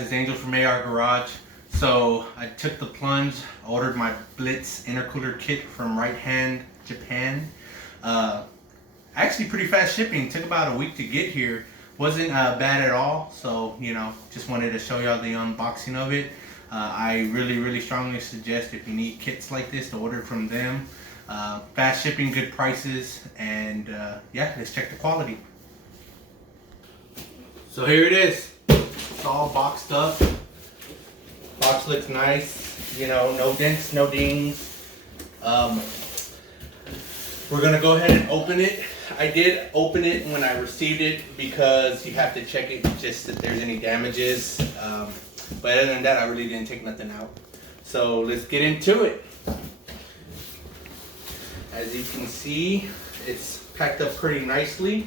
guys, it's Angel from AR Garage. So I took the plunge, ordered my Blitz intercooler kit from RHDJapan. Actually pretty fast shipping, took about a week to get here. Wasn't bad at all, so you know, just wanted to show y'all the unboxing of it. I really strongly suggest if you need kits like this to order from them. Fast shipping, good prices, and yeah, let's check the quality. So here it is. It's all boxed up. Box looks nice. You know, no dents, no dings. We're gonna go ahead and open it. I did open it when I received it because you have to check it just if there's any damages. But other than that, I really didn't take nothing out. So let's get into it. As you can see, it's packed up pretty nicely.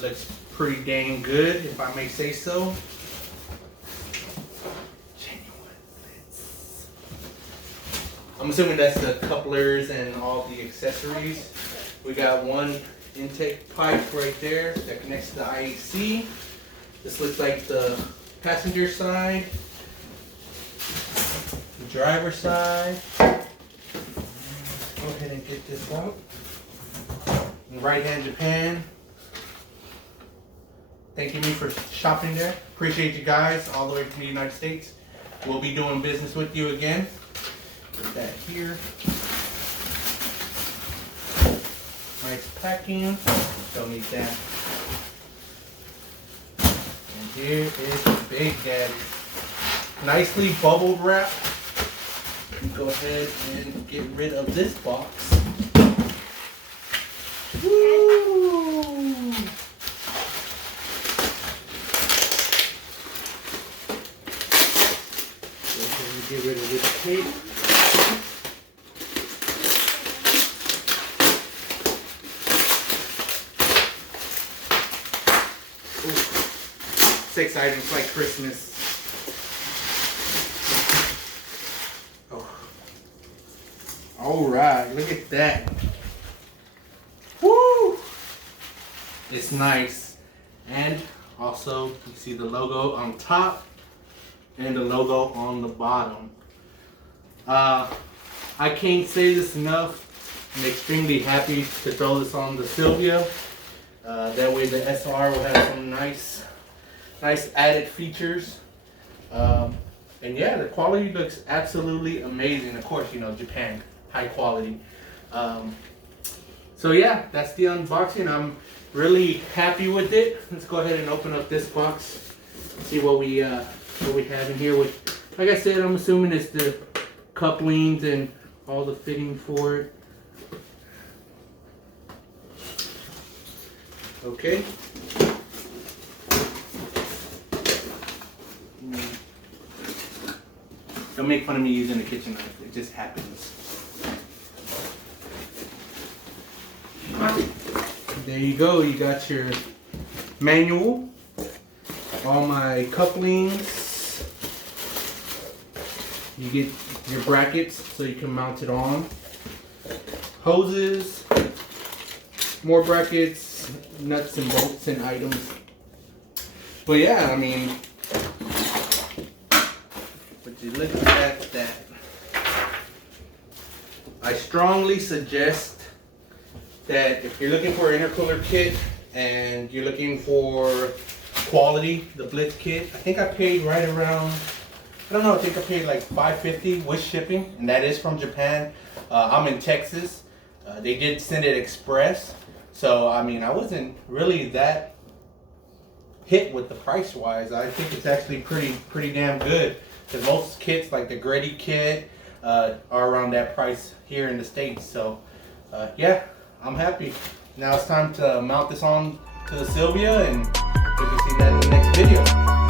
Looks pretty dang good, if I may say so. Genuine Blitz. I'm assuming that's the couplers and all the accessories. We got one intake pipe right there that connects to the IEC. This looks like the passenger side, the driver side. Go ahead and get this out. RHDJapan. Thanking me for shopping there. Appreciate you guys all the way from the United States. We'll be doing business with you again. Put that here. Nice packing. Don't need that. And here is the Big Daddy. Nicely bubble wrapped. Go ahead and get rid of this box. Woo! Go ahead and get rid of this tape. Ooh. 6 items like Christmas. Alright, look at that. Woo! It's nice. And also, you see the logo on top and the logo on the bottom. I can't say this enough. I'm extremely happy to throw this on the Silvia. That way the SR will have some nice added features. And yeah, the quality looks absolutely amazing. Of course, you know, Japan. High quality. So yeah, that's the unboxing. I'm really happy with it. Let's go ahead and open up this box. See what we have in here. With, like I said, I'm assuming it's the couplings and all the fitting for it. Okay. Don't make fun of me using the kitchen knife. It just happens. There you go, you got your manual, all my couplings, you get your brackets so you can mount it on, hoses, more brackets, nuts and bolts and items. But yeah, I mean, but you look at that. I strongly suggest that if you're looking for an intercooler kit and you're looking for quality, the Blitz kit, I think I paid right around, I don't know, I think I paid like $5.50 with shipping, and that is from Japan. I'm in Texas. They did send it express, so I mean, I wasn't really that hit with the price wise. I think it's actually pretty damn good, because most kits like the Gritty kit are around that price here in the States. So yeah, I'm happy. Now it's time to mount this on to the Silvia, and we can see that in the next video.